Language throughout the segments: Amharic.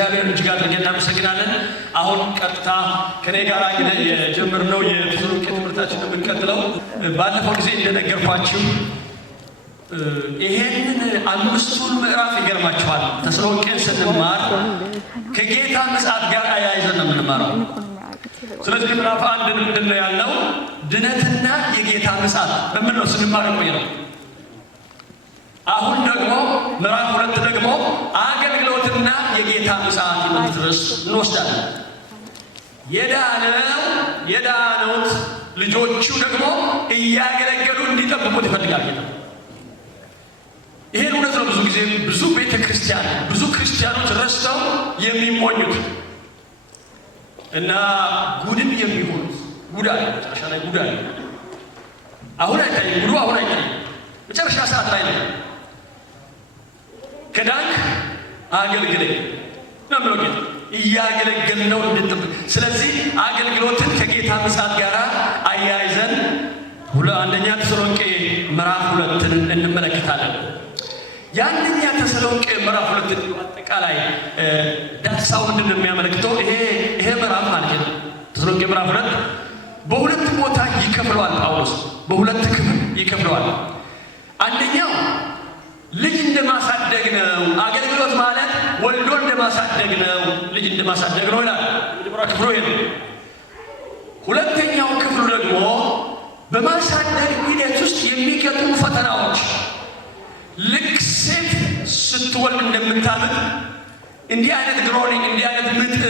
እግዚአብሔር እጅግ አድርገን እናመሰግናለን። አሁን ቀጥታ ከኔ ጋር የጀመርነው የተሰሎንቄ ትምህርታችን ነው የምንቀጥለው። ባለፈው ጊዜ እንደነገርኳችሁ ይሄንን አምስቱን ምዕራፍ ይገርማችኋል። ተሰሎንቄን ስንማር ከጌታ ምጽአት ጋር አያይዘን ነው የምንማረው። ስለዚህ ምዕራፍ 1 ምንድን ነው ያለው? ድነትና የጌታ ምጽአት በምን ነው ስንማር ቆየነው። አሁን ደግሞ ምዕራፍ 2 ደግሞ አገልግሎትና የጌታ ምጽአት ድረስ እንወስዳለን። የዳኑት ልጆቹ ደግሞ እያገለገሉ እንዲጠብቁት ይፈልጋል ጌታ። ይሄን እውነት ነው። ብዙ ጊዜ ብዙ ቤተክርስቲያን ብዙ ክርስቲያኖች ረስተው የሚሞኙት እና ጉድም የሚሆኑት ጉዳይ መጨረሻ ላይ ጉዳይ አሁን አይታይም። ጉዱ አሁን አይታይም። መጨረሻ ሰዓት ላይ ነው። ከዳንክ አገልግለኝ ነው ብሎ ጌታ እያገለገልን ነው እንድንጠብቅ። ስለዚህ አገልግሎትን ከጌታ ምጽአት ጋር አያይዘን አንደኛ ተሰሎንቄ ምዕራፍ 2 እንመለከታለን። የአንደኛ ተሰሎንቄ ምዕራፍ 2 አጠቃላይ ዳሳው ምንድን ነው የሚያመለክተው? ይሄ ምዕራፍ ማለት ነው። ተሰሎንቄ ምዕራፍ 2 በሁለት ቦታ ይከፍለዋል። ጳውሎስ በሁለት ክፍል ይከፍለዋል። አንደኛው ልጅ እንደማሳደግ ነው። አገልግሎት ማለት ወልዶ እንደማሳደግ ነው፣ ልጅ እንደማሳደግ ነው ይላል። መጀመሪያ ክፍሉ ይሄ ነው። ሁለተኛው ክፍሉ ደግሞ በማሳደግ ሂደት ውስጥ የሚገጥሙ ፈተናዎች፣ ልክ ሴት ስትወልድ እንደምታምጥ እንዲህ አይነት ግሮኒንግ፣ እንዲህ አይነት ምጥ፣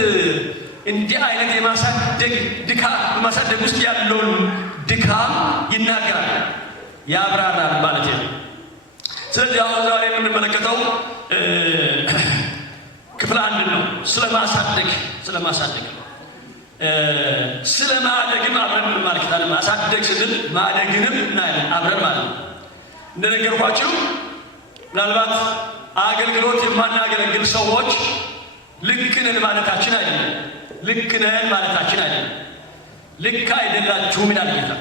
እንዲህ አይነት የማሳደግ ድካም፣ በማሳደግ ውስጥ ያለውን ድካም ይናገራል፣ ያብራራል ማለት ነው። ስለዚህ አሁን ዛሬ የምንመለከተው ክፍል 1 ነው። ስለማሳደግ ነው። ስለማደግም አብረን እንመለከታለን። ማሳደግ ስንል ማደግንም እናያለን አብረን ማለት ነው። እንደነገርኳችሁ ምናልባት አገልግሎት የማናገለግል ሰዎች ልክ ነን ማለታችን አይደለም። ልክ አይደላችሁም ይላል ጌታ።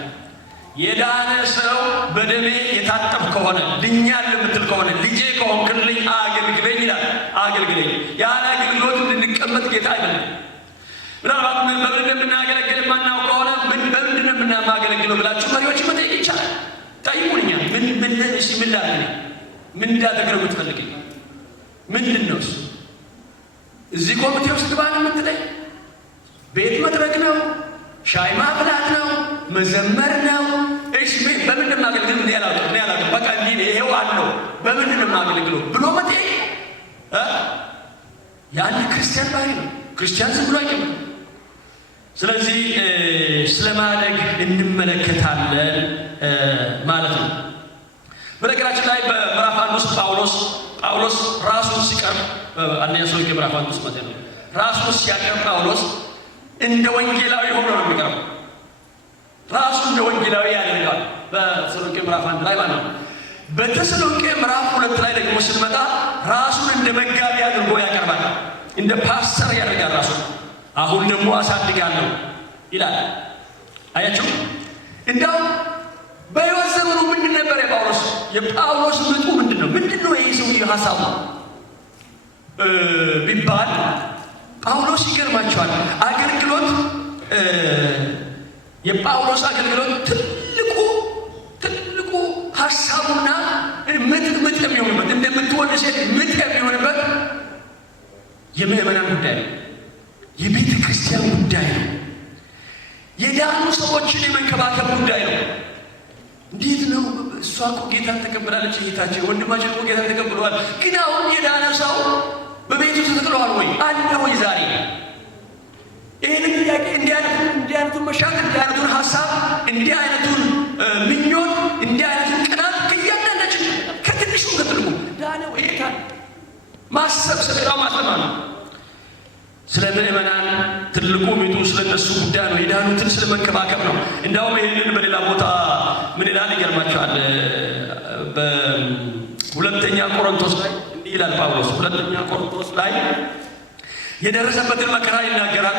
የዳነ ሰው በደሜ የታጠብ ከሆነ ድኛል የምትል ከሆነ ልጄ ከሆንክልኝ አገልግለኝ ይላል። አገልግለኝ ያን አገልግሎት እንድንቀመጥ ጌታ አይደለም። ምናልባት በምን እንደምናገለግል የማናውቅ ከሆነ በምንድን ነው የምናገለግለው ብላችሁ መሪዎች መጠየቅ ይቻላል። ጠይቁልኛ። ምን እንዳደረግ ነው የምትፈልገኝ? ምንድን ነው እሱ? እዚህ ኮሚቴ ውስጥ ግባ ነው የምትለኝ? ቤት መጥረግ ነው? ሻይ ማፍላት ነው? መዘመር ነው? እሺ በምንድን ነው የማገለግለው? እኔ አላውቅም። በቃ እንዲህ ይሄው አለው። በምንድን ነው የማገለግለው ብሎ መጠየቅ ያን ክርስቲያን ባህሪ ነው። ክርስቲያን ዝም ብሎ አይቀርም። ስለዚህ ስለማደግ እንመለከታለን ማለት ነው። በነገራችን ላይ በምዕራፍ 1 ውስጥ ጳውሎስ ራሱን ሲቀርብ አንደኛ ተሰሎንቄ ምዕራፍ 1 ውስጥ ማለት ነው ራሱን ሲያቀርብ ጳውሎስ እንደ ወንጌላዊ ሆኖ ነው የሚቀርበው። ራሱ እንደ ወንጌላዊ ያደርጋል በተሰሎንቄ ምዕራፍ 1 ላይ ማለት ነው። በተሰሎንቄ ምዕራፍ 2 ላይ ደግሞ ስንመጣ ራሱን እንደ መጋቢ አድርጎ ያቀርባል። እንደ ፓስተር ያደርጋል ራሱ። አሁን ደግሞ አሳድጋለሁ ይላል። አያችሁ እንደው በሕይወት ዘመኑ ምንድን ነበር የጳውሎስ ምጡ ምንድን ነው ይሄ ሰውዬ ሀሳቡ ቢባል ጳውሎስ ይገርማቸዋል። አገልግሎት የጳውሎስ አገልግሎት ትልቁ ሀሳቡና ምጥ የሚሆንበት እንደምትወልድ ሴት ምጥ የሚሆንበት የምእመናን ጉዳይ ነው። የቤተ ክርስቲያን ጉዳይ ነው። የዳኑ ሰዎችን የመንከባከብ ጉዳይ ነው። እንዴት ነው? እሷ እኮ ጌታን ተቀብላለች፣ እህታችን ወንድማችን እኮ ጌታን ተቀብለዋል። ግን አሁን የዳነ ሰው በቤቱ ተተክለዋል ወይ አለ ወይ? ዛሬ ይህንን ጥያቄ እንዲህ አይነቱን መሻት፣ እንዲህ አይነቱን ሀሳብ፣ እንዲህ አይነቱን ምኞት፣ እንዲህ አይነቱን ቅናት ከእያንዳንዳችን ከትንሹ ከትልቁ ዳነ ወይ ታል ማሰብ ስለሌላው ማስተማር ነው። ስለ ምእመናን ትልቁ ሚጡ ስለነሱ ጉዳይ ነው። የዳኑትን ስለመንከባከብ ነው። እንዳውም ይህንን በሌላ ቦታ ምን ይላል ይገርማቸዋል። በሁለተኛ ቆሮንቶስ ላይ እንዲህ ይላል ጳውሎስ። ሁለተኛ ቆሮንቶስ ላይ የደረሰበትን መከራ ይናገራል።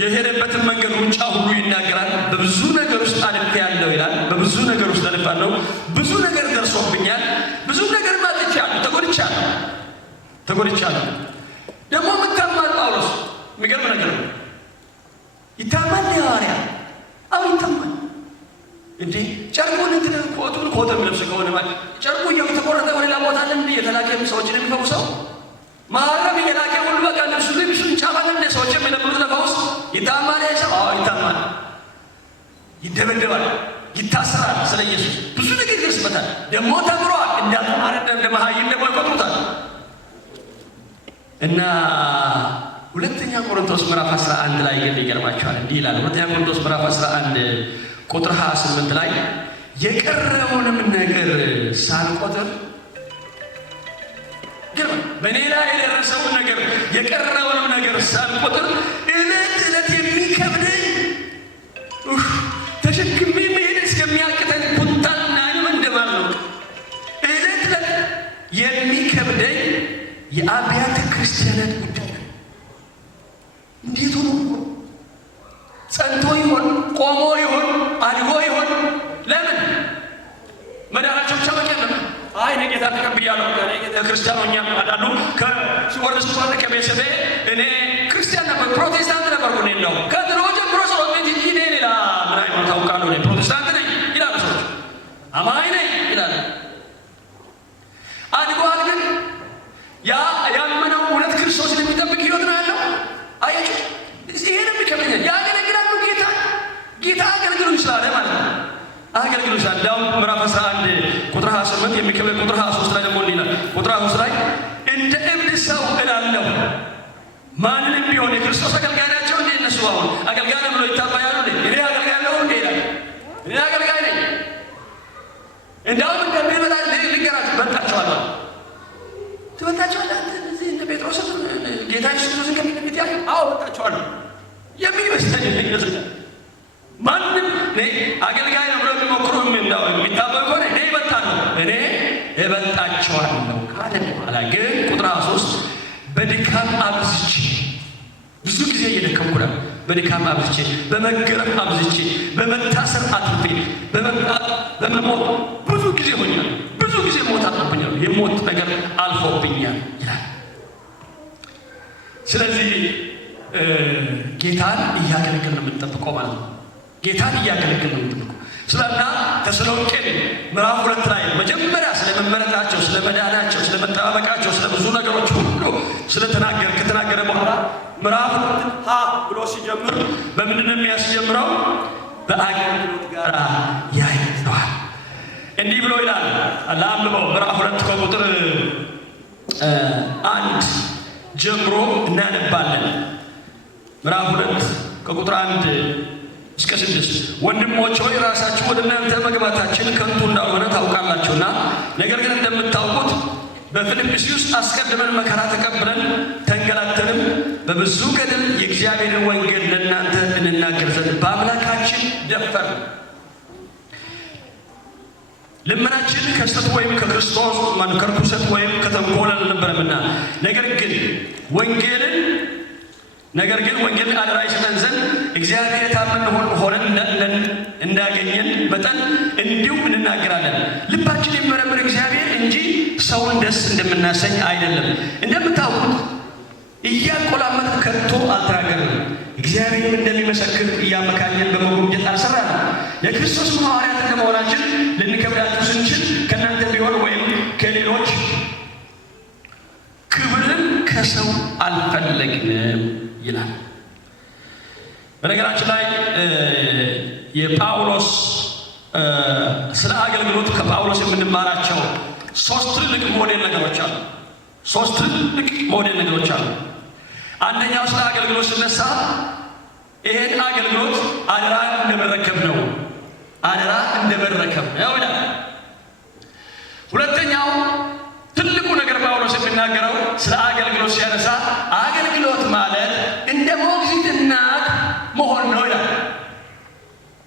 የሄደበትን መንገድ ሩጫ ሁሉ ይናገራል። በብዙ ነገር ውስጥ አልፌአለሁ ይላል። በብዙ ነገር ውስጥ አልፌአለሁ፣ ብዙ ነገር ደርሶብኛል፣ ብዙ ነገር ማጥቻለሁ፣ ተጎድቻለሁ። ደግሞ ይታማል ሐዋርያ ይታማል እንዴ ጨርቁን ኮተም ለብሶ ከሆነ ማለት ጨርቁ እየተቆረጠ ወደ ቦታ ለምን የተላከ ሰዎችን የሚፈውሰው ማረም እየላከ ሁሉ በቃ ልብሱን ጫማን እንደ ሰዎች የሚለብሱት ለፈውስ ይታማል ይታማል ይደበደባል ይታሰራል ስለ ኢየሱስ ብዙ ነገር ይደርስበታል ደግሞ ተምሯል እንዳልተማረ እንደማሃይም ደግሞ ይቆጥሩታል እና ሁለተኛ ቆሮንቶስ ምዕራፍ 11 ላይ ይገርማችኋል እንዲህ ይላል ሁለተኛ ቆሮንቶስ ምዕራፍ 11 ቁጥር 28 ላይ የቀረውንም ነገር ሳልቆጥር ግን በእኔ ላይ የደረሰውን ነገር የቀረውንም ነገር ሳልቆጥር እለት የሚከብደኝ ተሸክሜ መሄድ እስከሚያቅተኝ ኩንታልና እንደማለት ነው እለት የሚከብደኝ የአብያተ ክርስቲያናት ጉዳይ ነው። እንዴት ሆኖ ጸንቶ ይሆን ቆሞ ይሆን አድጎ ይሆን? ለምን መዳናቸው ብቻ በቂ ነው። እኔ ጌታ ተቀብያለሁ ክርስቲያን ሆኛለሁ አዳሉ ከወርስ ወር ከቤተሰቤ እኔ ክርስቲያን ነበር ፕሮቴስታንት ነበርኩ ነው ከድሮ ጀምሮ ሰው ቤት እንጂ ሌላ ምን አይነት ታውቃለሁ እኔ ፕሮቴስታንት ነኝ ይላሉ ሰዎች አማኝ ነኝ ይላሉ አድጓል ግን ያመነው እውነት ክርስቶስን የሚጠብቅ ሕይወት ነው ያለው አያችሁ ይሄንም ይከብደኛል ያገለግላሉ ጌታ አገልግሎት ስላለ ማለት ነው አገልግሎት ስላለ ዳውም ምዕራፍ 11 ቁጥር 28 የሚከብድ ቁጥር 23 ላይ ደግሞ ይላል ቁጥር 23 ላይ እንደ እብድ ሰው እላለሁ ማንንም ቢሆን የክርስቶስ አገልጋይ ናቸው እንዴ እነሱ አሁን አገልጋይ ነው ብሎ ይታባያሉ እኔ አገልጋይ ነው እንዴ ይላል እኔ አገልጋይ ነኝ እንዳውም እንደሚበላ ልንገራችሁ በልጣችኋለሁ ትበልጣችኋለህ እዚህ እንደ ጴጥሮስ ጌታ ኢየሱስ ክርስቶስን ከሚነግት ያህል በልጣችኋለሁ የሚል ይመስለኝ ይመስለኛል ማንም አገልጋይ ነው ብሎ የሚሞክሩ የሚታበቅ ሆነ እኔ እበልጣቸዋለሁ ካለ በኋላ ግን ቁጥር 23 በድካም አብዝቼ ብዙ ጊዜ እየደከምኩ ነው በድካም አብዝቼ በመገረፍ አብዝቼ በመታሰር አጥቤ በመምጣት በመሞት ብዙ ጊዜ ሆኛል ብዙ ጊዜ ሞት አጥብኛል የሞት ነገር አልፎብኛል ይላል ስለዚህ ጌታን እያገለገልን ነው የምንጠብቀው ማለት ነው ጌታን እያገለገልን ነው የምንጠብቀው ስለና ተሰሎንቄን ምዕራፍ 2 ላይ መጀመሪያ ስለመመረጣቸው ስለመዳናቸው ስለመጠባበቃቸው ስለብዙ ነገሮች ሁሉ ከተናገረ በኋላ ምዕራፍ 2 ብሎ ሲጀምር በምንድን ነው የሚያስጀምረው በአገልግሎት ጋር ያይዘዋል እንዲህ ብሎ ይላል ለአንብበው ምዕራፍ 2 ከቁጥር 1 ጀምሮ እናነባለን ምዕራፍ 2 ከቁጥር 1 እስከ 6 ወንድሞች ሆይ ራሳችሁ ወደ እናንተ መግባታችን ከንቱ እንዳልሆነ ታውቃላችሁና ነገር ግን እንደምታውቁት በፊልጵስዩስ አስቀድመን መከራ ተቀብለን ተንገላተንም በብዙ ገድል የእግዚአብሔርን ወንጌል ለእናንተ እንናገር ዘንድ በአምላካችን ደፈርን ልመናችን ከስተት ወይም ከክርስቶስ ከርኩሰት ወይም ከተንኮል አልነበረምና ነገር ግን ወንጌልን አደራ ይሰጠን ዘንድ እግዚአብሔር የታመነ ሆነን እንዳገኘን መጠን እንዲሁ እንናገራለን ልባችን የሚመረምር እግዚአብሔር እንጂ ሰውን ደስ እንደምናሰኝ አይደለም እንደምታውቁት እያቆላመጥ ከቶ አልተናገርንም እግዚአብሔር እንደሚመሰክር እያመካኘን በመጎብኘት አልሰራንም የክርስቶስ ሐዋርያት እንደመሆናችን ልንከብዳችሁ ስንችል ከእናንተ ቢሆን ወይም ከሌሎች ክብርን ከሰው አልፈለግንም ይላል በነገራችን ላይ የጳውሎስ ስለ አገልግሎት ከጳውሎስ የምንማራቸው ሶስት ትልልቅ ሞዴል ነገሮች አሉ አንደኛው ስለ አገልግሎት ሲነሳ ይሄን አገልግሎት አደራ እንደመረከብ ነው ይላል ሁለተኛው ትልቁ ነገር ጳውሎስ የሚናገረው ስለ አገልግሎት ሲያነሳ አገልግሎት ማለት እንደ ሞግዚት እናት መሆን ነው ይላል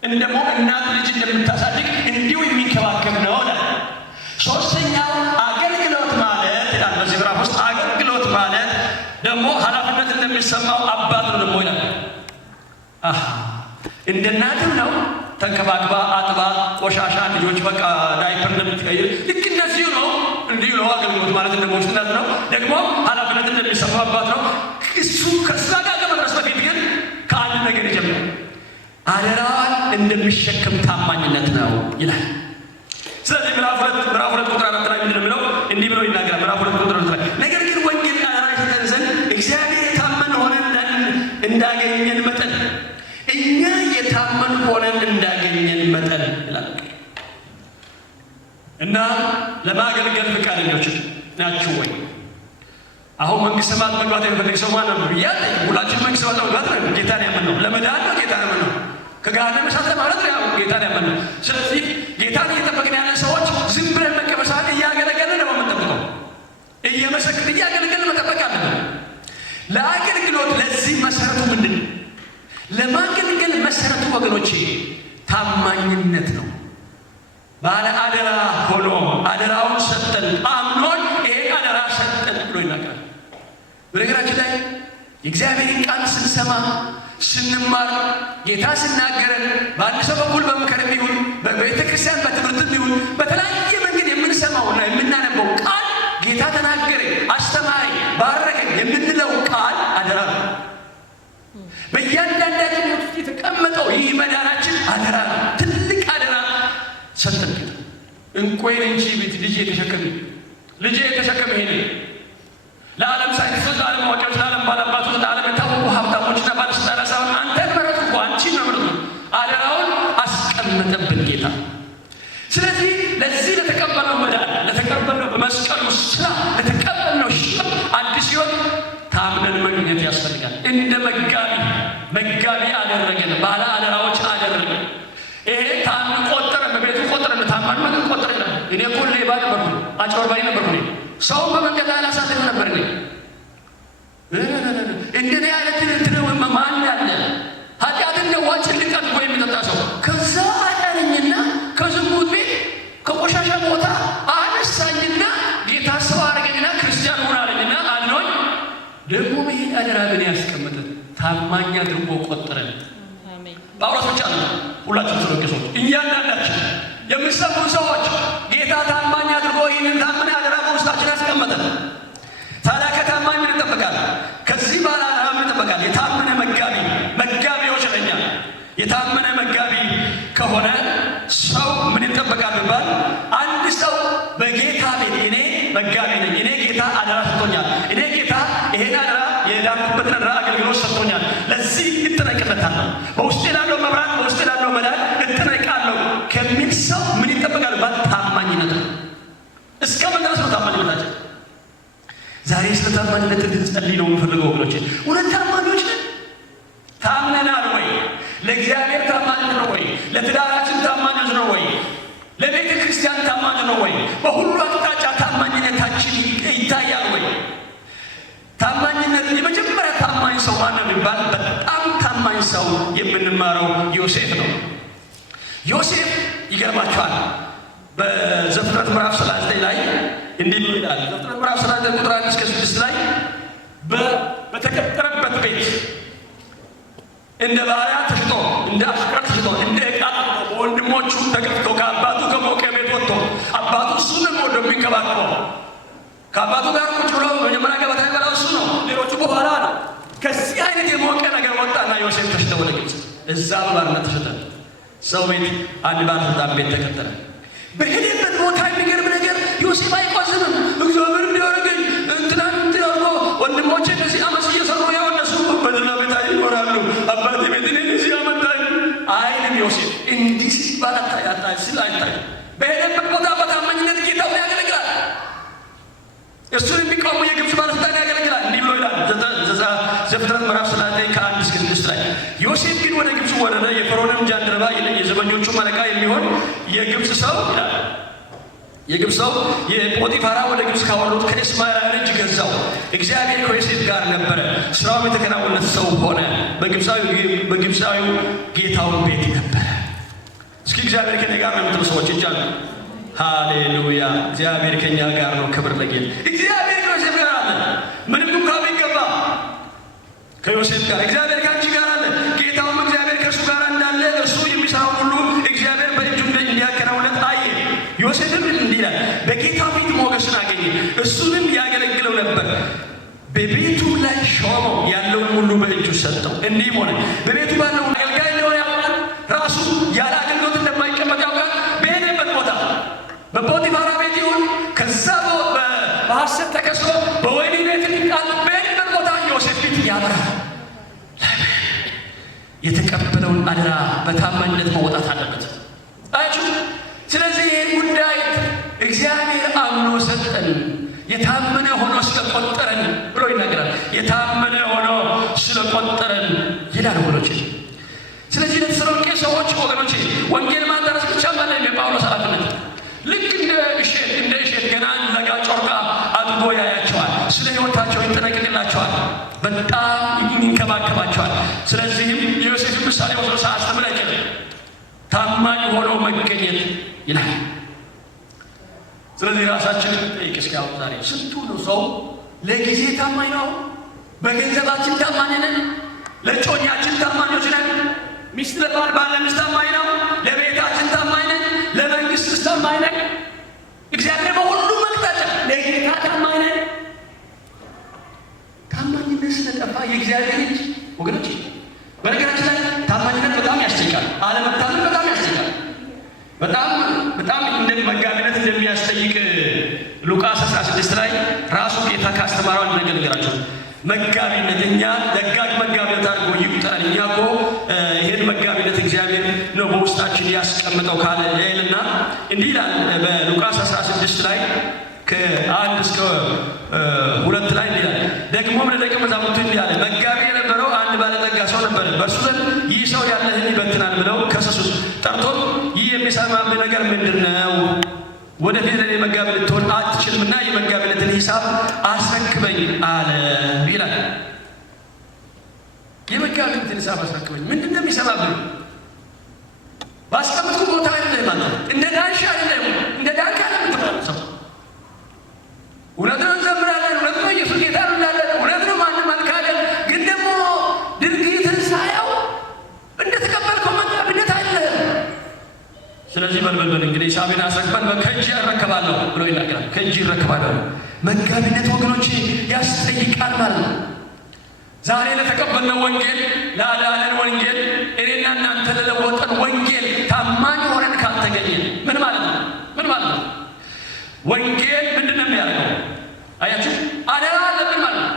እንደ እናት ልጅ እንደምታሳድግ እንዲሁ የሚንከባከብ ነው ይላል ሶስተኛው አገልግሎት ማለት ይላል በዚህ ምዕራፍ ውስጥ አገልግሎት ማለት ደግሞ ኃላፊነት እንደሚሰማው አባት ነው ደግሞ ይላል እንደ እናትም ነው ተንከባክባ አጥባ ቆሻሻ ልጆች በቃ ዳይፐር እንደምትቀይር ልክ እንደዚሁ ነው እንዲሁ ነው አገልግሎት ማለት እንደሞችነት ነው ደግሞ ኃላፊነት እንደሚሰማው አባት ነው እሱ ከዛ ጋር ከመድረስ በፊት ግን ከአንድ ነገር ይጀምራል። አደራዋን እንደሚሸከም ታማኝነት ነው ይላል። ስለዚህ ምዕራፍ 2 ቁጥር 4 ላይ ምንድን ነው የሚለው? እንዲህ ብሎ ይናገራል። ምዕራፍ 2 ቁጥር 4 ላይ ነገር ግን ወንጌል አደራ ይሰጠን ዘንድ እግዚአብሔር የታመን ሆነን እንዳገኘን መጠን እኛ የታመን ሆነን እንዳገኘን መጠን ይላል። እና ለማገልገል ፈቃደኞች ናችሁ ወይ? አሁን መንግስተ ሰማያት መግባት የሚፈልግ ሰው ማን ነው? ሁላችን መንግስተ ሰማያት መግባት ነው። ጌታን ያመን ነው። ለመዳን ነው። ጌታን ያመን ነው። ከገሃነመ እሳት ማለት ነው። ጌታን ያመን ነው። ስለዚህ ጌታን እየጠበቅን ያለ ሰዎች ዝም ብለን መቀበል ሳይሆን እያገለገልን ነው የምንጠብቀው። እየመሰከርን እያገለገልን መጠበቅ አለብን። ለአገልግሎት ለዚህ መሰረቱ ምንድን ነው? ለማገልገል መሰረቱ ወገኖቼ ታማኝነት ነው። ባለ አደራ ሆኖ አደራውን ሰጠን አምኖን ይሄ አደራ ሰጠን ብሎ ይናገራል። በነገራችን ላይ የእግዚአብሔርን ቃል ስንሰማ ስንማር ጌታ ስናገረን በአንድ ሰው በኩል በምክርም ይሁን በቤተ ክርስቲያን በትምህርትም ይሁን በተለያየ መንገድ የምንሰማውና የምናነበው ቃል ጌታ ተናገረኝ፣ አስተማረኝ፣ ባረከኝ የምንለው ቃል አደራ ነው። በእያንዳንዳችን ሕይወት ውስጥ የተቀመጠው ይህ መዳናችን አደራ ነው። ትልቅ አደራ ሰጠን። እንቆይን እንጂ ቤት ልጄ የተሸከመ ሄደ። ለዓለም ሳይንቲስቶች፣ ለዓለም አዋቂዎች፣ ለዓለም ባላባቶች፣ ለዓለም የታወቁ ሀብታሞችና ባለስልጣናት ሳይሆን አንተን መረጡ እኮ አንቺን መረጡ። አደራውን አስቀመጠብን ጌታ። ስለዚህ ለዚህ ለተቀበልነው መዳን፣ ለተቀበልነው በመስቀሉ ስራ ለተቀበልነው ሽም አዲስ ሕይወት ታምነን መገኘት ያስፈልጋል። እንደ መጋቢ አደረገን፣ ባለ አደራዎች አደረገን። ይሄ ታምን ቆጠረ፣ በቤቱ ቆጠረ፣ ታማኝ ማለት ቆጠረ ይላል። እኔ እኮ ሌባ ነበርኩ፣ አጭበርባሪ ነበርኩ፣ ሰውን በመንገድ ላይ አላሳልፍ ነበር። እንደኔ አይነት ማን ያለ ኃጢአትን ዋጭ እንድቀጥፎ የሚጠጣ ሰው ከዛ አዳነኝና ከዝሙት ቤት ከቆሻሻ ቦታ አነሳኝና ጌታ ሰው አረገኝና ክርስቲያን ሆነ አለኝና አድኖኝ ደግሞ ይሄን አደራ ግን ያስቀመጠ ታማኝ አድርጎ ቆጠረን። ጳውሎስ ብቻ ነው ሁላችሁም ተወቀሶች እያንዳንዳችን የምትሰሙ ሰዎች ጌታ ታማኝ አድርጎ ይህንን ታማኝ አደራ በውስጣችን ያስቀመጠ። ታዲያ ከታማኝ ምን ይጠበቃል? ከዚህ ባለ አደራ ምን ይጠበቃል? የታመነ መጋቢዎች ነኛ። የታመነ መጋቢ ከሆነ ሰው ምን ይጠበቃል ይባል? አንድ ሰው በጌታ ቤት እኔ መጋቢ ነኝ፣ እኔ ጌታ አደራ ሰጥቶኛል፣ እኔ ጌታ ይሄን አደራ የዳንኩበትን አደራ አገልግሎት ሰጥቶኛል፣ ለዚህ እጠነቅለታለሁ፣ በውስጤ ላለው መብራት፣ በውስጤ ላለው መዳን እጠነቃለሁ ከሚል ሰው ምን ይጠበቃል? ታማኝነት ነው። እስከ ምን ድረስ ነው ታማኝነታችን? ዛሬ ስለ ታማኝነት እንድንጸልይ ነው የምፈልገው ወገኖቼ። እውነት ታማኞች ነን? ታምነናል ወይ? ለእግዚአብሔር ታማኞች ነው ወይ? ለትዳራችን ታማኞች ነው ወይ? ለቤተ ክርስቲያን ታማኝ ነው ወይ? በሁሉ አቅጣጫ ታማኝነታችን ይታያል ወይ? ታማኝነት የመጀመሪያ ታማኝ ሰው ማን ነው የሚባል? በጣም ታማኝ ሰው የምንማረው ዮሴፍ ነው። ዮሴፍ ይገርማችኋል። በዘፍጥረት ምዕራፍ 39 ላይ እንዲህ ይላል። ዘፍጥረት ምዕራፍ 39 ቁጥር 1 እስከ 6 ላይ በተቀጠረበት ቤት እንደ ባሪያ ተሽጦ፣ እንደ አሽከር ተሽጦ፣ እንደ ዕቃ በወንድሞቹ ተገፍቶ ከአባቱ ከሞቀ ቤት ወጥቶ አባቱ እሱን ነው እንደሚንከባከበው ከአባቱ ጋር ቁጭ ብሎ መጀመሪያ ገበታ የበላው እሱ ነው፣ ሌሎቹ በኋላ ነው። ከዚህ አይነት የሞቀ ነገር ወጣና ዮሴፍ ተሽጦ ወደ ግብፅ፣ እዛ በባርነት ተሸጠ። ሰው ቤት አንድ ባለስልጣን ቤት ተቀጠረ። በሄደበት ቦታ የሚገርም ነገር ዮሴፍ አይቆዝምም። እግዚአብሔር እንዲያደርገኝ እንትናን አድርጎ ወንድሞቼ እንደዚህ አመፅ እየሰሩ የሆነሱ በዝና ቤት ይኖራሉ፣ አባቴ ቤት እኔ እዚህ አመጣኝ አይልም። ዮሴፍ እንዲህ ሲባል ሲል አይታይም። በሄደበት ቦታ በታማኝነት ጌታውን ያገለግላል። እሱን የሚቃወሙ የግብፅ ባለስልጣን ያገለግላል። እንዲህ ብሎ ይላል ዘፍጥረት ምዕራፍ 39 ከ1 እስከ 6 ላይ ዮሴፍ ግን ወደ ግብፅ ወረደ። የፈርዖንም ጃንደረባ የዘበኞቹ አለቃ የሚሆን የግብፅ ሰው ይላል የግብፅ ሰው የጶጢፋራ ወደ ግብፅ ካወሩት ከእስማኤል እጅ ገዛው። እግዚአብሔር ከዮሴፍ ጋር ነበረ፣ ስራው የተከናወነለት ሰው ሆነ። በግብፃዊው ጌታውን ቤት ነበረ። እስኪ እግዚአብሔር ከኔ ጋር ነው የምትሉ ሰዎች እጃሉ። ሃሌሉያ! እግዚአብሔር ከኛ ጋር ነው። ክብር ለጌታ። እግዚአብሔር ከዮሴፍ ጋር አለ። ምንም እንኳን ቢገባ ከዮሴፍ ጋር እግዚአብሔር ከአንቺ ጋር አለ። ጌታውም እግዚአብሔር ከእሱ ጋር እንዳለ እርሱ የሚሰራው ሁሉ እግዚአብሔር በእጁ እንዲያከናውንለት አየ። ዮሴፍም እንዲህ ይላል፣ በጌታው ፊት ሞገስን አገኘ፣ እሱንም ያገለግለው ነበር። በቤቱ ላይ ሾመው፣ ያለውን ሁሉ በእጁ ሰጠው። እንዲህ ሆነ በቤቱ ባለው አገልጋይ ነው ያውቃል። ራሱ ያለ አገልግሎት እንደማይቀመጥ ያውቃል። በሄደበት ቦታ በፖቲፋራ ቤት ይሁን ከዛ በሐሰት ተከሶ በወህኒ ቤት ይቃል፣ በሄደበት ቦታ ዮሴፍ ፊት ያበራል። የተቀበለውን አደራ በታማኝነት መወጣት አለበት። አያችሁ። ስለዚህ ይህን ጉዳይ እግዚአብሔር አምኖ ሰጠን፣ የታመነ ሆኖ ስለቆጠረን ብሎ ይናገራል። የታመነ ሆኖ ስለቆጠረን ይላል ወገኖቼ። ስለዚህ ለተሰሎንቄ ሰዎች ወገኖቼ ወንጌል ማዳረስ ብቻ ማለት ነው የጳውሎስ ኃላፊነት። ልክ እንደ እሸት ገና ለጋ ጮርቃ አጥቦ ያያቸዋል። ስለ ሕይወታቸው ይጠነቀቅላቸዋል፣ በጣም ይንከባከባቸዋል። ስለዚህም የዮሴፍን ምሳሌ ወስዶ ሳያስተምር አይችልም። ታማኝ ሆኖ መገኘት ይላል። ስለዚህ ራሳችንን ጠይቅ እስኪ። አሁን ዛሬ ስንቱ ነው ሰው ለጊዜ ታማኝ ነው? በገንዘባችን ታማኝ ነን? ለጮኛችን ታማኞች ነን? ሚስት ለባል፣ ባል ለሚስት ታማኝ ነው? ለቤታችን ታማኝ ነን? ለመንግስት ታማኝ ነን? እግዚአብሔር በሁሉ መቅጣጫ ለጌታ ታማኝ ነን? ታማኝነት ስለጠፋ የእግዚአብሔር ልጅ ወገኖች፣ በነገራችን ላይ ታማኝነት በጣም ያስጠይቃል። አለመታመን በጣም ያስጠይቃል። በጣም መጋቢነት እንደሚያስጠይቅ ሉቃስ 16 ላይ ራሱ ጌታ ካስተማረው አንድ ነገር ነገራቸው። መጋቢነት እኛ ደጋግ መጋቢነት አድርጎ ይቁጠረን። እኛ እኮ ይህን መጋቢነት እግዚአብሔር ነው በውስጣችን ያስቀምጠው ካለ ይልና እንዲህ ይላል በሉቃስ 16 ላይ ከ1 እስከ 2 ላይ እንዲህ ይላል። ደግሞም ለደቀ መዛሙርቱ እንዲህ አለ፣ መጋቢ የነበረው አንድ ባለጠጋ ሰው ነበር። በእርሱ ዘንድ ይህ ሰው ያለህን ይበትናል ብለው ከሰሱት። ጠርቶት ይህ የሚሰማብህ ነገር ምንድን ነው? ወደፊት ለእኔ መጋቢ ልትሆን አትችልምና የመጋቢነትን ሂሳብ አስረክበኝ አለ ይላል። የመጋቢነትን ሂሳብ አስረክበኝ። ምንድን ነው የሚሰማብህ? ባስቀምጥኩ ቦታ አይደለም ማለት እንደ ዳንሻ አይደለም፣ እንደ ዳንካ ነው የምትባለው ሰው። እውነት ነው እንዘምራለን፣ እውነት ነው ኢየሱስ ጌታ ነው እንላለን፣ እውነት ነው ማንም አልካደም። ግን ደግሞ ድርጊትን ሳያው እንደተቀበልከው መጋቢነት አይደለም። ስለዚህ በልበልበል እንግዲህ ሂሳቤን አስረክበን ከእጅ እረከባለሁ ብሎ ይናገራል። ከእጅ እረከባለሁ። መጋቢነት ወገኖቼ ያስጠይቃል ማለት ነው። ዛሬ ለተቀበልነው ወንጌል፣ ለአዳነን ወንጌል፣ እኔና እናንተ ለለወጠን ወንጌል ታማኝ ሆነን ካልተገኘን ምን ማለት ነው? ምን ማለት ነው? ወንጌል ምንድን ነው የሚያደርገው? አያችሁ፣ አደራ አለብን ማለት ነው።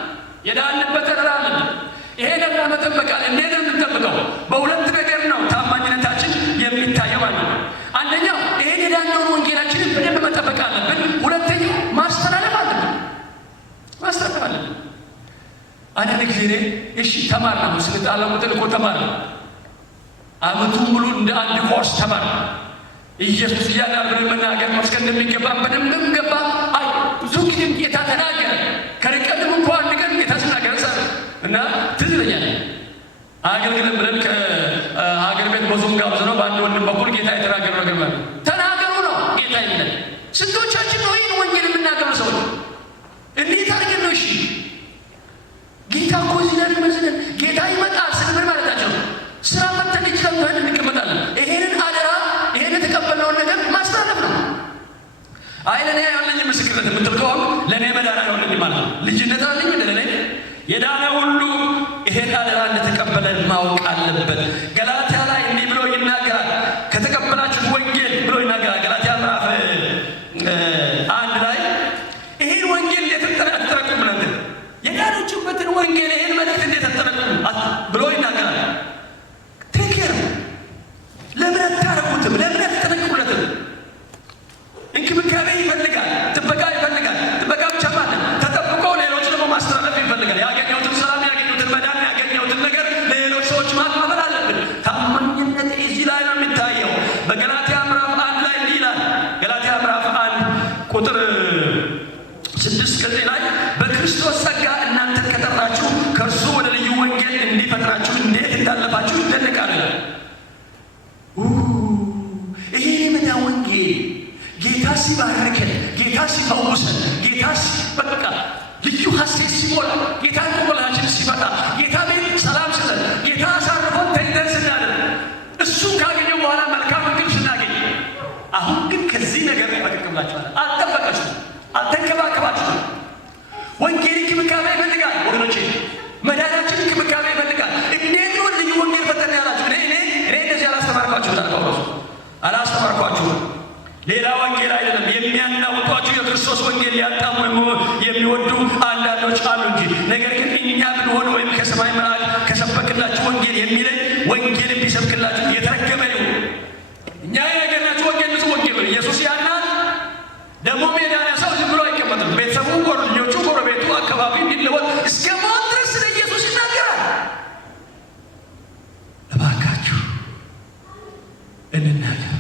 የዳንበት አደራ አለብን። ይሄ ነገር መጠበቃል። እንዴት ነው የምንጠብቀው? በሁለት ነገር ነው ታማኝነታችን የሚታየው ማለት ነው። አንደኛው ይሄን የዳነውን ወንጌላችንን በደንብ መጠበቅ አለብን። ሁለተኛው ማስተላለፍ አለብን። ማስተላለፍ አለብን። አንድ ጊዜ እሺ ተማር ነው ስለጣለ ቁጥር እኮ ተማር ነው። አመቱን ሙሉ እንደ አንድ ኮርስ ተማር ኢየሱስ እያዳብረን መናገር መስከን እንደሚገባ በደንብ ገባ። አይ ብዙ ጊዜ ጌታ ተናገረ። ከርቀትም እንኳ አንድ ቀን ጌታ ተናገረ እና ትዝ ይለኛል። አገልግለን ብለን ከሀገር ቤት በዞን ጋብዘ ነው በአንድ ወንድም በኩል ጌታ የተናገረ ነገር ማለት ተናገሩ ነው ጌታ ይላል። ስንቶቻችን ነው ይህን ወንጌል የምናገሩ ሰዎች? እንዴት አድርገን ነው? እሺ ጌታ እኮ ዝለን መዝለን ጌታ ይመጣል ስንል ማለታቸው ስራ ፈተን እጅ ለምተን እንቀመጣለን። ይሄንን አደራ ይሄን የተቀበልነውን ነገር ማስተላለፍ ነው። አይ ለእኔ ያለኝ ምስክርነት የምትል ከሆነ ለእኔ መዳን አይሆንልኝ ማለት ነው። ልጅነት አለኝ ለእኔ የዳነ ሁሉ ይሄን አደራ እንደተቀበለ ማወቅ አለበት። ገላትያ ላይ እንዲህ ብሎ ይናገራል። ከተቀበላችሁ ወንጌል ብሎ ይናገራል። ገላትያ ምዕራፍ 1 ላይ ይሄን ወንጌል እንደተጠረቁ ብለን የዳኖችበትን ወንጌል ይሄን መልእክት እንደተጠረቁ ብሎ ይናገራል። ትክክል። ለምን አታረቁትም? ለምን አትጠነቅቁለትም? እንክብካቤ ይፈልጋል፣ ጥበቃ ይፈልጋል። ጥበቃ ብቻ ማለት ተጠብቆ ሌሎች ደግሞ ማስተላለፍ ይፈልጋል። ያገኘሁትን ሰላም፣ ያገኘሁትን መዳን፣ ያገኘሁትን ነገር ለሌሎች ሰዎች ማካፈል አለብን። ታማኝነት እዚህ ላይ ነው የሚታየው። በገላትያ ምዕራፍ 1 ላይ እንዲህ ይላል። ገላትያ ምዕራፍ 1 ቁጥር 6 ላይ በክርስቶስ ጸጋ እናንተን ከጠራችሁ ከእርሱ ወደ ልዩ ወንጌል እንዲፈጥራችሁ እንዴት እንዳለፋችሁ ይደነቃል። ይሄ የመዳን ወንጌል ጌታ ሲባርከን፣ ጌታ ሲፈውሰን፣ ጌታ በቃ ልዩ ሀሴት ሲሞላ፣ ጌታ ቆላችን ሲፈታ፣ ጌታ ቤት ሰላም ስለን፣ ጌታ አሳርፎን ተኝተን ስናለን፣ እሱን ካገኘ በኋላ መልካም እንቅልፍ ስናገኝ፣ አሁን ግን ከዚህ ነገር ፈቀቅላችኋል። አልጠበቃችሁም፣ አልተንከባከባችሁም። ወንጌል እንክብካቤ ይፈልጋል። የሚሰብክላችሁ የተረገመ ነው። እኛ የነገርናችሁ ወንጌል ንጹሕ ወንጌል ነው። ኢየሱስ ያድናል። ደግሞ የዳነ ሰው ዝም ብሎ አይቀመጥም። ቤተሰቡ፣ ልጆቹ፣ ጎረቤቱ፣ አካባቢ እንዲለወጥ እስከ ሞት ድረስ ስለ ኢየሱስ ይናገራል። እባካችሁ እንናገር።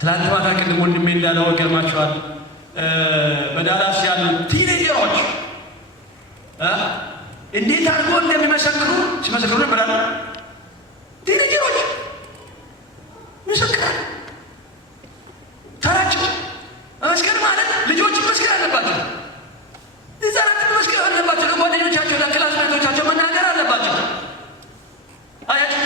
ትላንት ማታ ቅድም ወንድሜ እንዳለው ገርማችኋል። በዳላስ ያሉ ቲኔጀሮች እንዴት አድርጎ እንደሚመሰክሩ ሲመሰክሩ ነበር። ቲኔጀሮች ይመሰክራል። ተራቸው መመስከር ማለት ልጆች መስከር አለባቸው። ህፃናት መስከር አለባቸው። ለጓደኞቻቸው፣ ለክላስሜቶቻቸው መናገር አለባቸው። አያችሁ፣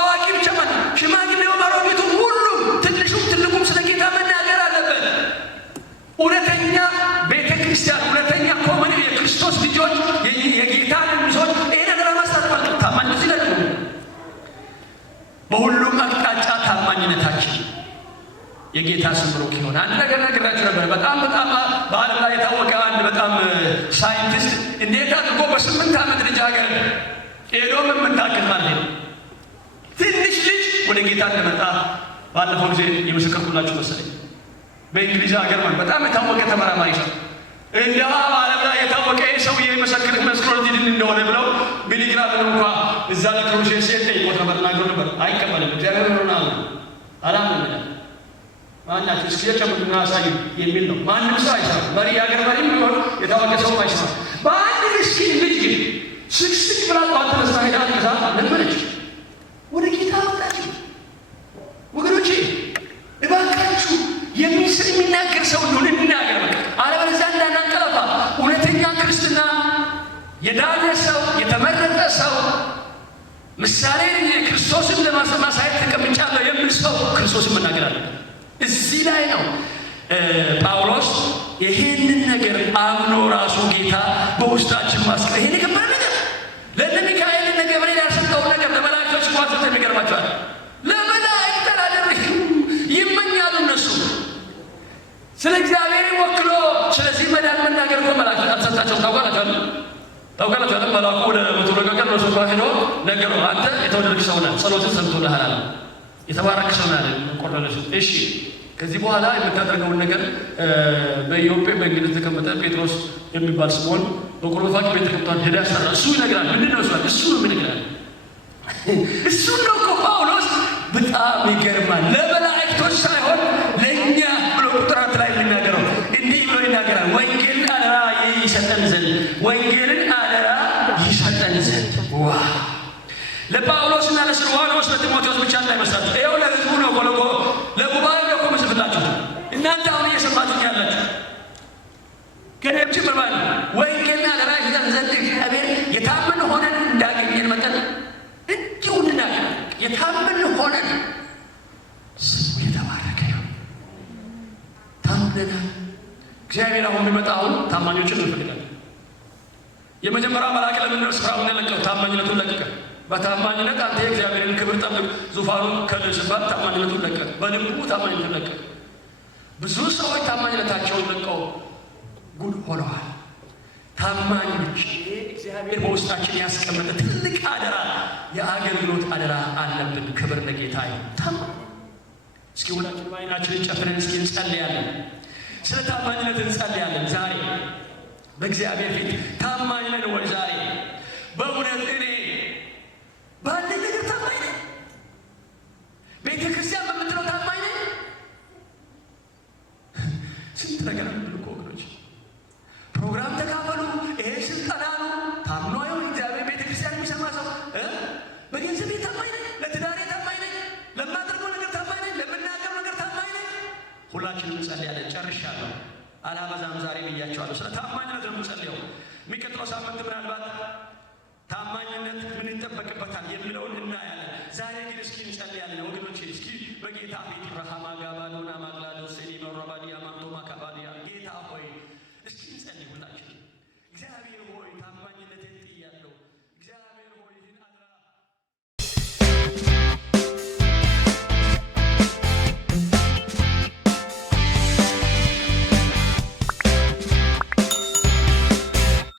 አዋቂ ብቻ ማለት ሽማግሌው፣ ባሮጌቱ፣ ሁሉም ትንሹም ትልቁም ስለ ጌታ መናገር አለበት። እውነተኛ ቤተ ክርስቲያን፣ እውነተኛ ኮሚኒ የክርስቶስ ልጆች፣ የጌታ ልጆች ይሄ ነገር ማስተማር ታማኝነት ይላል። በሁሉም አቅጣጫ ታማኝነታችን የጌታ ስም ብሩክ ይሁን። አንድ ነገር ነግራችሁ ነበር። በጣም በዓለም ላይ የታወቀ አንድ በጣም ሳይንቲስት እንዴት አድርጎ በ8 ዓመት ልጃገረድ ኤዶም የምታክል ማለት ነው ትንሽ ልጅ ወደ ጌታ እንደመጣ ባለፈው ጊዜ የመሰከርኩላችሁ መሰለኝ። በእንግሊዝ ሀገር ማለት በጣም የታወቀ ተመራማሪ ሰው እንደው ዓለም ላይ የታወቀ ሰውዬ መሰክር መስክሮት ይድን እንደሆነ ብለው ቢሊግራም እንኳ እዛ ለክሩሼት ሴት ይቆጥ ነበር ናገር ነበር። አይቀበልም። እግዚአብሔር ነው አላምን ማናችሁ እስኪ የጨምሩና አሳዩ የሚል ነው። ማንም ሰው አይሰራም። መሪ ያገር መሪ ቢሆን የታወቀ ሰው አይሰራም። በአንድ ምስኪን ልጅ ግን ስክስክ ብላ ጧት ተነስታ ሄዳ ልቅሳ ለመነች፣ ወደ ጌታ መጣች። ወገኖቼ እባካችሁ የሚናገር ሰው ነው እንናገር። በቃ አለበለዚያ እንዳናንቀላፋ። እውነተኛ ክርስትና የዳነ ሰው የተመረጠ ሰው ምሳሌ ክርስቶስን ለማሳየት ተቀምጫለሁ የሚል ሰው ክርስቶስን መናገር አለበት። እዚህ ላይ ነው ጳውሎስ ይሄንን ነገር አምኖ ራሱ ጌታ በውስጣችን ማስቀር ይሄን የከበረ ነገር ለእነ ሚካኤል እነ ገብርኤል ያልሰጠው ነገር ለመላእክቶች ቋጥቶ የሚገርማቸዋል። ለመላእክት አላደረግ ይመኛሉ እነሱ ስለ እግዚአብሔር ወክሎ ስለዚህ መዳን መናገር እኮ መላእክት አልሰጣቸውም። ታውቃላችሁ መልአኩ ወደ መተረጋገር ነው ሰው ሄዶ ነገሩ አንተ የተወደድክ ሰው ነህ፣ ጸሎትን ሰምቶልሃል አለ። የተባረክ ሰው ነህ ቆርኔሌዎስ። እሺ ከዚህ በኋላ የምታደርገውን ነገር በኢዮጴ በእንግሊዝ ተቀመጠ ጴጥሮስ የሚባል ስምዖን በቆሮፋቂ ቤተ ክርስቲያን ሄዳ ሰራ። እሱ ይነግራል። ምንድነው እሱ ነው ይነግራል። እሱ ነው እኮ ጳውሎስ በጣም ይገርማል። ለመላእክቶች ሳይሆን ለእኛ ብሎ ቁጥራት ላይ የሚናገረው እንዲህ ብሎ ይናገራል። ወንጌልን አደራ ይሰጠን ዘንድ ወንጌልን አደራ ይሰጠን ዘንድ ለጳውሎስና ለስልዋኖስ ለጢሞቴዎስ ብቻ እንዳይመስላችሁ። ይኸው ለህዝቡ ነው ኮለኮ ለጉባኤ ነው መስፍላችሁ። እናንተ አሁን እየሰማችሁ ያላችሁ ከነብጭ በባል ወንጌልና አደራ ይሰጠን ዘንድ እግዚአብሔር የታመን ሆነን እንዳገኘን መጠን እንዲሁ እንናገር። የታመን ሆነን ስሙ የተባረከ ይሁን። ታምነናል። እግዚአብሔር አሁን ቢመጣውን ታማኞችን እንፈልጋለን። የመጀመሪያው መልአክ ለምን ስራውን ለቀቀው? ታማኝነቱን ለቀቀ። በታማኝነት አንተ የእግዚአብሔርን ክብር ጠብቅ፣ ዙፋኑን ከልስባት ታማኝነቱን ለቀቀ። በልቡ ታማኝነቱን ለቀቀ። ብዙ ሰዎች ታማኝነታቸውን ለቀው ጉድ ሆነዋል። ታማኞች እግዚአብሔር በውስጣችን ያስቀመጠ ትልቅ አደራ፣ የአገልግሎት አደራ አለብን። ክብር ለጌታ ይሁን። እስኪ ሁላችን በዓይናችንን ጨፍነን እስኪ እንጸልያለን። ስለ ታማኝነት እንጸልያለን። ዛሬ በእግዚአብሔር ፊት ታማኝ ነን ወይ? ዛሬ በእውነት እኔ ባለኝ ነገር ታማኝ ነኝ? ቤተ ክርስቲያን በምትለው ታማኝ ነኝ? ስንት ነገር ምንድን እኮ ወገኖች፣ ፕሮግራም ተካፈሉ፣ ይሄ ስልጠና ነው፣ ታምኖ ይሁን እግዚአብሔር ቤተ ክርስቲያን የሚሰማ ሰው በገንዘቤ ታማኝ ነኝ፣ ለትዳሬ ታማኝ ነኝ፣ ለማደርገው ነገር ታማኝ ነኝ፣ ለምናገረው ነገር ታማኝ ነኝ። ሁላችንም እንጸልያለን። ጨርሻለሁ፣ አላበዛም። ዛሬ ብያቸዋለሁ። ስለ ታማኝነት ነው የምንጸልየው። የሚቀጥለው ሳምንት ምናልባት ታማኝነት ምን ይጠበቅበታል የሚለውን እናያለን። ዛሬ ግን እስኪ እንጸልያለን ወገኖቼ። እስኪ በጌታ ፊት ረሃማ ጋባዶና ማግላዶ ሴኒ መረባዲያማ